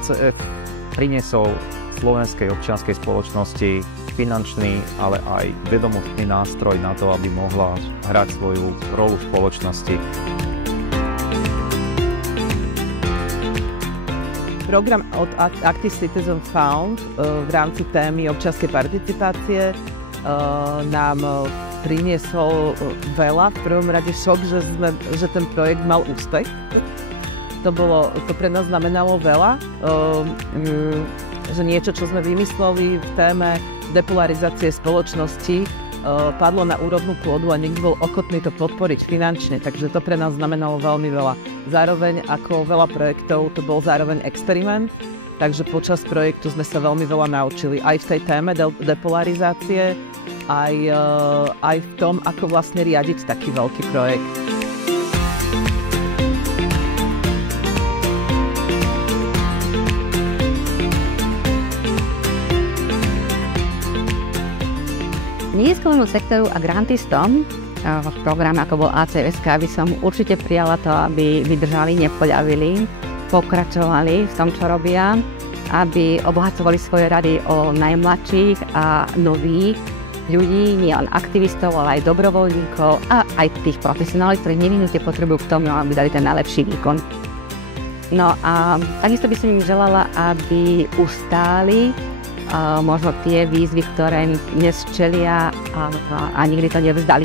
ACF priniesol slovenskej občianskej spoločnosti finančný, ale aj vedomostný nástroj na to, aby mohla hrať svoju rolu v spoločnosti. Program od Active Citizen Fund v rámci témy občianskej participácie nám priniesol veľa. V prvom rade šok, že ten projekt mal úspech. To pre nás znamenalo veľa, že niečo, čo sme vymysleli v téme depolarizácie spoločnosti, padlo na úrodnú pôdu a niekto bol ochotný to podporiť finančne, takže to pre nás znamenalo veľmi veľa. Zároveň ako veľa projektov to bol zároveň experiment, takže počas projektu sme sa veľmi veľa naučili aj v tej téme depolarizácie, aj v tom, ako vlastne riadiť taký veľký projekt. Výskumnému sektoru a grantistom v programe, ako bol ACSK, by som určite prijala to, aby vydržali, nepoľavili, pokračovali v tom, čo robia, aby obohacovali svoje rady o najmladších a nových ľudí, nielen aktivistov, ale aj dobrovoľníkov a aj tých profesionálov, ktorí nevyhnutne potrebujú k tomu, aby dali ten najlepší výkon. No a takisto by som im želala, aby ustáli možno tie výzvy, ktoré dnes čelia a nikdy to nevzdali.